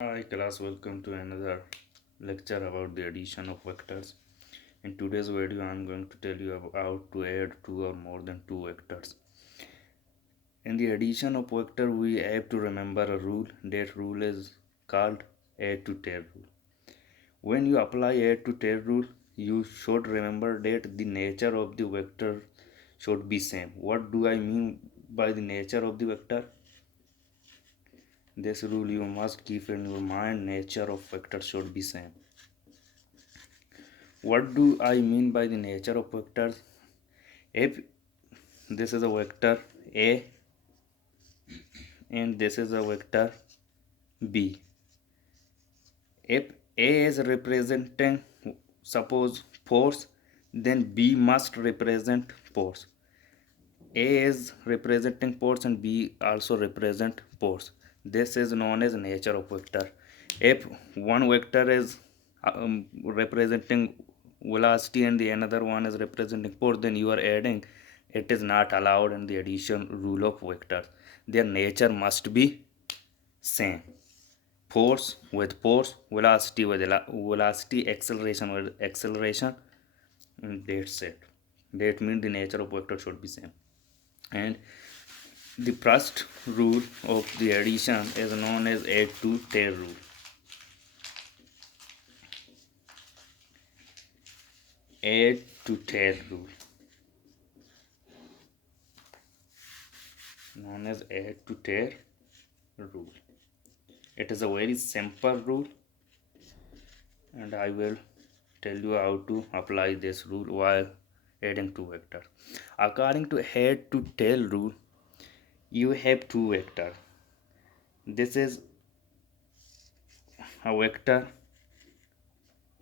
Hi class, welcome to another lecture about the addition of vectors. In today's video, I am going to tell you about how to add two or more than two vectors. In the addition of vector, we have to remember a rule. That rule is called add to tail rule. When you apply add to tail rule, you should remember that the nature of the vector should be same. What do I mean by the nature of the vector? This rule you must keep in your mind. Nature of vector should be same. What do I mean by the nature of vectors? If this is a vector A and this is a vector B, if A is representing suppose force, then B must represent force. A is representing force and B also represent force. This is known as nature of vector. If one vector is representing velocity and the another one is representing force, then you are adding. It is not allowed in the addition rule of vectors. Their nature must be same. Force with force, velocity with velocity, acceleration with acceleration, and that's it. That means the nature of vector should be same. And the first rule of the addition is known as add to tail rule. Add to tail rule, known as add to tail rule. It is a very simple rule, and I will tell you how to apply this rule while adding two vectors. According to add to tail rule, you have two vectors. This is a vector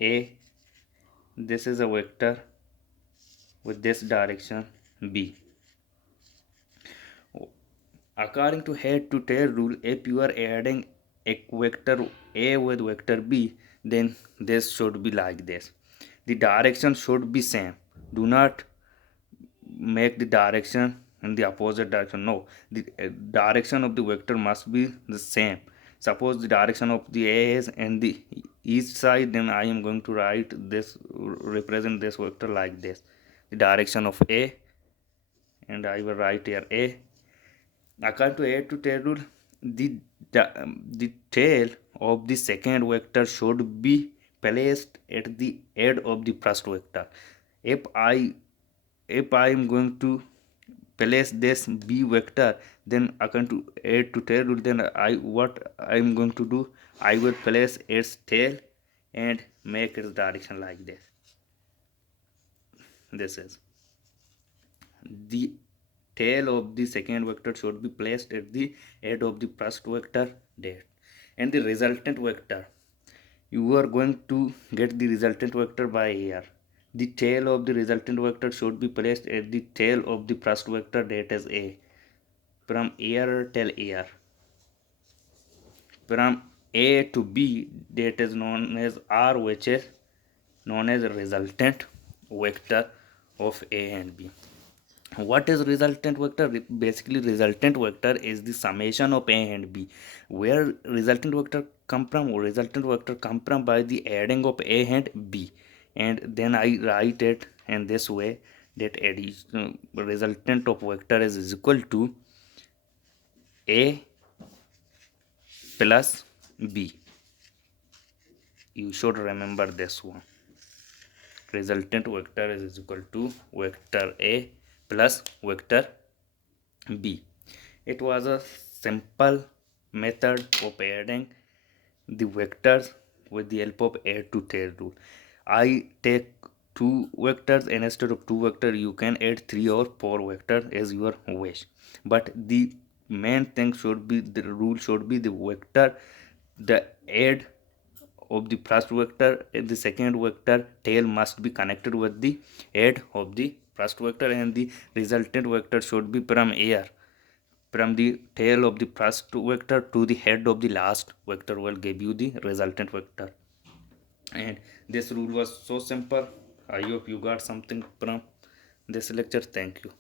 A. This is a vector with this direction B. According to head to tail rule, if you are adding a vector A with vector B, then this should be like this. The direction should be same. Do not make the direction in the opposite direction. No, the direction of the vector must be the same. Suppose the direction of the A is in the east side, then I am going to write this, represent this vector like this. The direction of A, and I will write here A. According to add to tail rule, the tail of the second vector should be placed at the head of the first vector. If I am going to place this B vector, then according to add to tail rule, then I am going to do, I will place its tail and make its direction like this. This is the tail of the second vector should be placed at the head of the first vector that, and the resultant vector, you are going to get the resultant vector by here. The tail of the resultant vector should be placed at the tail of the first vector, that is A. From here till here, from A to B, that is known as R, which is known as resultant vector of A and B. What is resultant vector? Basically, resultant vector is the summation of A and B. Where resultant vector come from? Resultant vector come from by the adding of A and B, and then I write it in this way, that addition resultant of vector is equal to A plus B. You should remember this one. Resultant vector is equal to vector A plus vector B. It was a simple method of adding the vectors with the help of add to tail rule. I take two vectors, and instead of two vectors you can add three or four vectors as your wish. But the main thing should be, the rule should be the vector, the add of the first vector and the second vector tail must be connected with the head of the first vector, and the resultant vector should be from here, from the tail of the first vector to the head of the last vector will give you the resultant vector. And this rule was so simple. I hope you got something from this lecture. Thank you.